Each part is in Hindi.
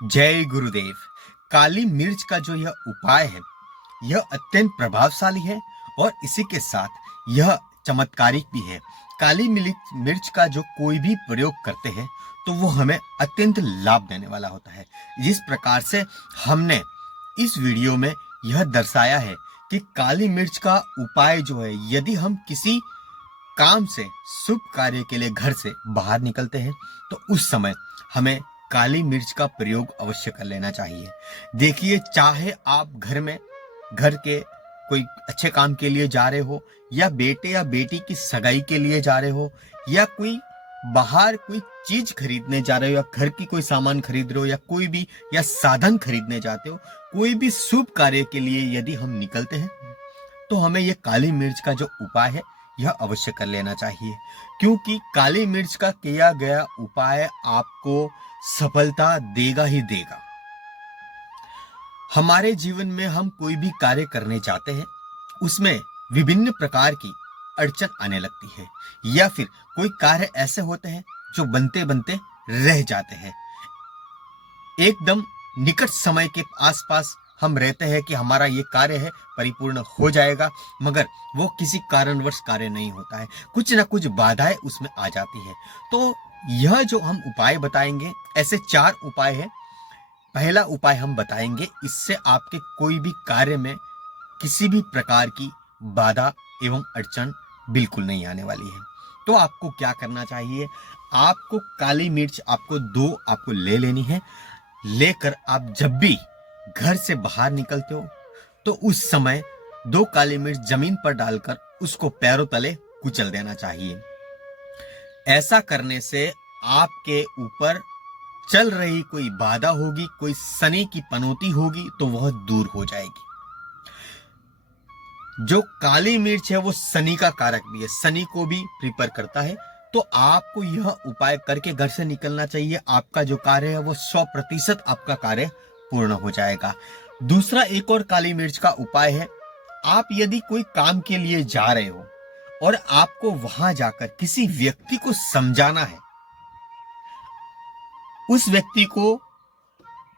जय गुरुदेव। काली मिर्च का जो यह उपाय है, यह अत्यंत प्रभावशाली है और इसी के साथ यह चमत्कारिक भी है। काली मिर्च का जो कोई भी प्रयोग करते हैं तो वो हमें अत्यंत लाभ देने वाला होता है। जिस प्रकार से हमने इस वीडियो में यह दर्शाया है कि काली मिर्च का उपाय जो है, यदि हम किसी काम से शुभ कार्य के लिए घर से बाहर निकलते हैं तो उस समय हमें काली मिर्च का प्रयोग अवश्य कर लेना चाहिए। देखिए, चाहे आप घर के कोई अच्छे काम के लिए जा रहे हो, या बेटे या बेटी की सगाई के लिए जा रहे हो, या कोई बाहर कोई चीज खरीदने जा रहे हो, या घर की कोई सामान खरीद रहे हो, या कोई भी या साधन खरीदने जाते हो, कोई भी शुभ कार्य के लिए यदि हम निकलते हैं तो हमें यह काली मिर्च का जो उपाय है यह अवश्य कर लेना चाहिए। क्योंकि काली मिर्च का किया गया उपाय आपको सफलता देगा ही देगा। हमारे जीवन में हम कोई भी कार्य करने जाते हैं, उसमें विभिन्न प्रकार की अड़चन आने लगती है, या फिर कोई कार्य ऐसे होते हैं जो बनते बनते रह जाते हैं। एकदम निकट समय के आसपास हम रहते हैं कि हमारा ये कार्य है परिपूर्ण हो जाएगा, मगर वो किसी कारणवश कार्य नहीं होता है, कुछ ना कुछ बाधाएं उसमें आ जाती है। तो यह जो हम उपाय बताएंगे, ऐसे 4 उपाय हैं। पहला उपाय हम बताएंगे, इससे आपके कोई भी कार्य में किसी भी प्रकार की बाधा एवं अड़चन बिल्कुल नहीं आने वाली है। तो आपको क्या करना चाहिए? आपको काली मिर्च आपको ले लेनी है। लेकर आप जब भी घर से बाहर निकलते हो तो उस समय 2 काली मिर्च जमीन पर डालकर उसको पैरों तले कुचल देना चाहिए। ऐसा करने से आपके ऊपर चल रही कोई बाधा होगी, कोई शनि की पनौती होगी, तो वह दूर हो जाएगी। जो काली मिर्च है वो शनि का कारक भी है, शनि को भी प्रिपेयर करता है। तो आपको यह उपाय करके घर से निकलना चाहिए। आपका जो कार्य है वो 100% आपका कार्य पूर्ण हो जाएगा। दूसरा एक और काली मिर्च का उपाय है। आप यदि कोई काम के लिए जा रहे हो और आपको वहां जाकर किसी व्यक्ति को समझाना है, उस व्यक्ति को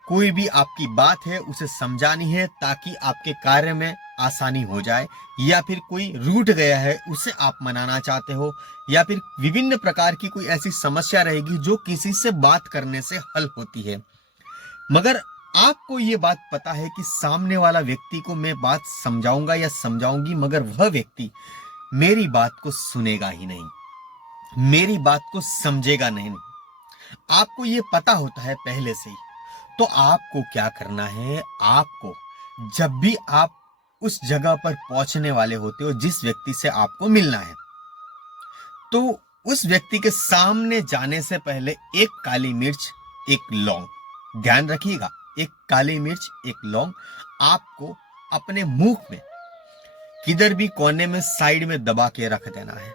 कोई भी आपकी बात है उसे समझानी है ताकि आपके कार्य में आसानी हो जाए, या फिर कोई रूठ गया है उसे आप मनाना चाहते हो, या फिर विभिन्न प्रकार की कोई ऐसी समस्या रहेगी जो किसी से बात करने से हल होती है, मगर आपको ये बात पता है कि सामने वाला व्यक्ति को मैं बात समझाऊंगा या समझाऊंगी, मगर वह व्यक्ति मेरी बात को सुनेगा ही नहीं, मेरी बात को समझेगा नहीं। आपको ये पता होता है पहले से ही। तो आपको क्या करना है? आपको जब भी आप उस जगह पर पहुंचने वाले होते हो जिस व्यक्ति से आपको मिलना है, तो उस व्यक्ति के सामने जाने से पहले 1 काली मिर्च 1 लौंग, ध्यान रखिएगा, 1 काली मिर्च 1 लौंग आपको अपने मुंह में किधर भी कोने में साइड में दबा के रख देना है।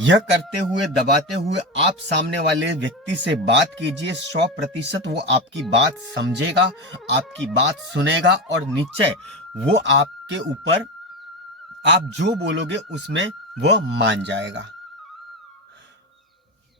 यह करते हुए, दबाते हुए आप सामने वाले व्यक्ति से बात कीजिए। 100% वो आपकी बात समझेगा, आपकी बात सुनेगा, और निश्चय वो आपके ऊपर आप जो बोलोगे उसमें वह मान जाएगा।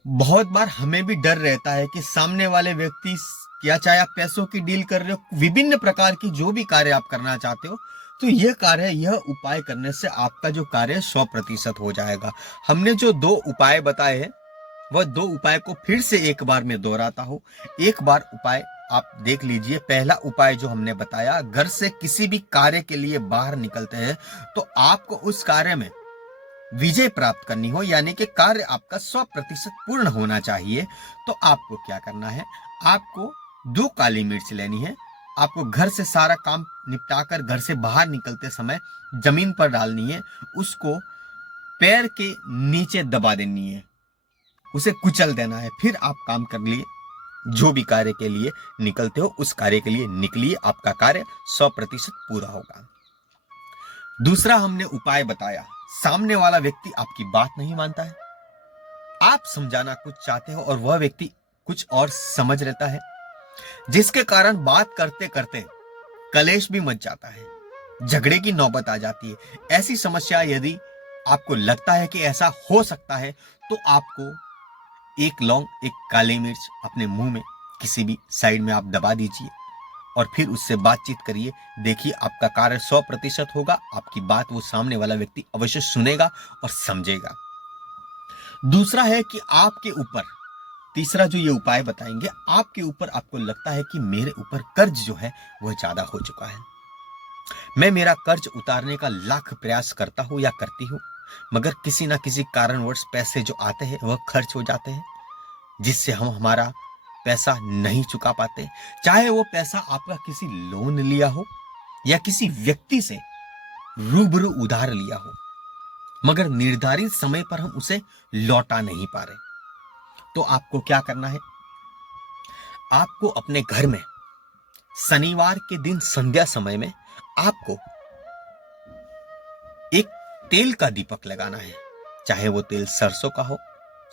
बहुत बार हमें भी डर रहता है कि सामने वाले व्यक्ति, या चाहे आप पैसों की डील कर रहे हो, विभिन्न प्रकार की जो भी कार्य आप करना चाहते हो, तो यह उपाय करने से आपका जो कार्य 100% हो जाएगा। हमने जो 2 उपाय बताए हैं, वह 2 उपाय को फिर से एक बार मैं दोहराता हूं। एक बार उपाय आप देख लीजिए। पहला उपाय जो हमने बताया, घर से किसी भी कार्य के लिए बाहर निकलते हैं तो आपको उस कार्य में विजय प्राप्त करनी हो, यानी कि कार्य आपका 100% पूर्ण होना चाहिए। तो आपको क्या करना है? आपको 2 काली मिर्च लेनी है। आपको घर से सारा काम निपटाकर घर से बाहर निकलते समय जमीन पर डालनी है, उसको पैर के नीचे दबा देनी है, उसे कुचल देना है। फिर आप काम कर लिए, जो भी कार्य के लिए निकलते हो उस कार्य के लिए निकलिए, आपका कार्य 100% पूरा होगा। दूसरा हमने उपाय बताया, सामने वाला व्यक्ति आपकी बात नहीं मानता है, आप समझाना कुछ चाहते हो और वह व्यक्ति कुछ और समझ लेता है, जिसके कारण बात करते करते कलेश भी मच जाता है, झगड़े की नौबत आ जाती है। ऐसी समस्या यदि आपको लगता है कि ऐसा हो सकता है, तो आपको 1 लौंग 1 काली मिर्च अपने मुंह में किसी भी साइड में आप दबा दीजिए और फिर उससे बातचीत करिए। देखिए आपका कार्य 100% होगा। आपकी बात वो सामने वाला व्यक्ति अवश्य सुनेगा और समझेगा। दूसरा है कि आपके ऊपर, तीसरा जो ये उपाय बताएंगे, आपके ऊपर आपको लगता है कि मेरे ऊपर कर्ज जो है वह ज्यादा हो चुका है, मैं मेरा कर्ज उतारने का लाख प्रयास करता हूं या करती हूं, मगर किसी ना किसी कारणवश पैसे जो आते हैं वह खर्च हो जाते हैं, जिससे हम हमारा पैसा नहीं चुका पाते। चाहे वो पैसा आपका किसी लोन लिया हो या किसी व्यक्ति से रूबरू उधार लिया हो, मगर निर्धारित समय पर हम उसे लौटा नहीं पा रहे। तो आपको क्या करना है, आपको अपने घर में शनिवार के दिन संध्या समय में आपको एक तेल का दीपक लगाना है। चाहे वो तेल सरसों का हो,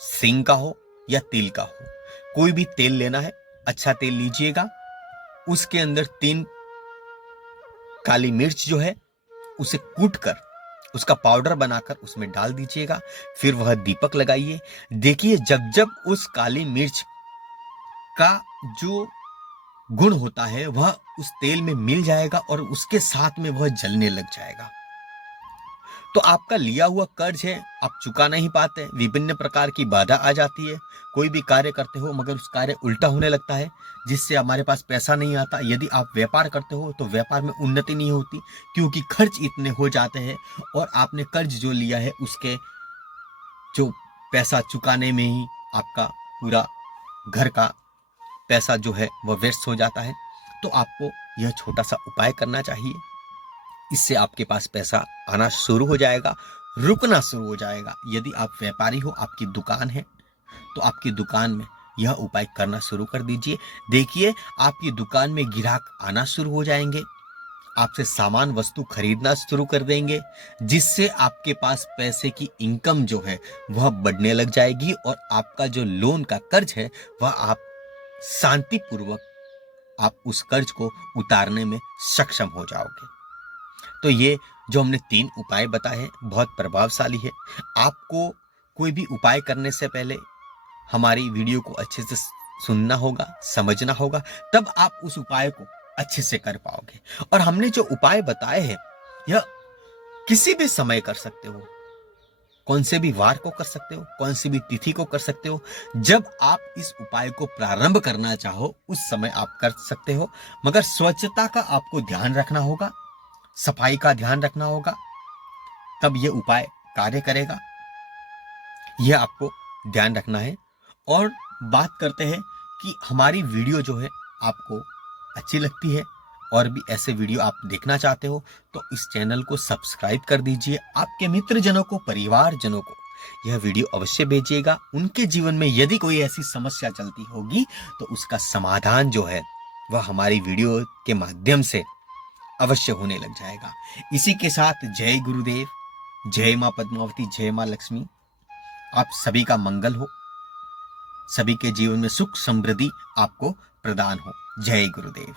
सिंग का हो या तिल का हो, कोई भी तेल लेना है। अच्छा तेल लीजिएगा, उसके अंदर 3 काली मिर्च जो है उसे कूट कर उसका पाउडर बनाकर उसमें डाल दीजिएगा। फिर वह दीपक लगाइए। देखिए जब जब उस काली मिर्च का जो गुण होता है वह उस तेल में मिल जाएगा और उसके साथ में वह जलने लग जाएगा, तो आपका लिया हुआ कर्ज है आप चुका नहीं पाते, विभिन्न प्रकार की बाधा आ जाती है। कोई भी कार्य करते हो मगर उस कार्य उल्टा होने लगता है, जिससे हमारे पास पैसा नहीं आता। यदि आप व्यापार करते हो तो व्यापार में उन्नति नहीं होती, क्योंकि खर्च इतने हो जाते हैं और आपने कर्ज जो लिया है उसके जो पैसा चुकाने में ही आपका पूरा घर का पैसा जो है वह व्यस्त हो जाता है। तो आपको यह छोटा सा उपाय करना चाहिए। इससे आपके पास पैसा आना शुरू हो जाएगा, रुकना शुरू हो जाएगा। यदि आप व्यापारी हो, आपकी दुकान है, तो आपकी दुकान में यह उपाय करना शुरू कर दीजिए। देखिए आपकी दुकान में ग्राहक आना शुरू हो जाएंगे, आपसे सामान वस्तु खरीदना शुरू कर देंगे, जिससे आपके पास पैसे की इनकम जो है वह बढ़ने लग जाएगी और आपका जो लोन का कर्ज है वह आप शांतिपूर्वक आप उस कर्ज को उतारने में सक्षम हो जाओगे। तो ये जो हमने 3 उपाय बताए हैं बहुत प्रभावशाली है। आपको कोई भी उपाय करने से पहले हमारी वीडियो को अच्छे से सुनना होगा, समझना होगा, तब आप उस उपाय को अच्छे से कर पाओगे। और हमने जो उपाय बताए हैं यह किसी भी समय कर सकते हो, कौन से भी वार को कर सकते हो, कौन सी भी तिथि को कर सकते हो। जब आप इस उपाय को प्रारंभ करना चाहो उस समय आप कर सकते हो, मगर स्वच्छता का आपको ध्यान रखना होगा, सफाई का ध्यान रखना होगा, तब यह उपाय कार्य करेगा। यह आपको ध्यान रखना है। और बात करते हैं कि हमारी वीडियो जो है आपको अच्छी लगती है और भी ऐसे वीडियो आप देखना चाहते हो तो इस चैनल को सब्सक्राइब कर दीजिए। आपके मित्रजनों को, परिवारजनों को यह वीडियो अवश्य भेजिएगा। उनके जीवन में यदि कोई ऐसी समस्या चलती होगी तो उसका समाधान जो है वह हमारी वीडियो के माध्यम से अवश्य होने लग जाएगा। इसी के साथ जय गुरुदेव, जय मां पद्मावती, जय मां लक्ष्मी। आप सभी का मंगल हो, सभी के जीवन में सुख समृद्धि आपको प्रदान हो। जय गुरुदेव।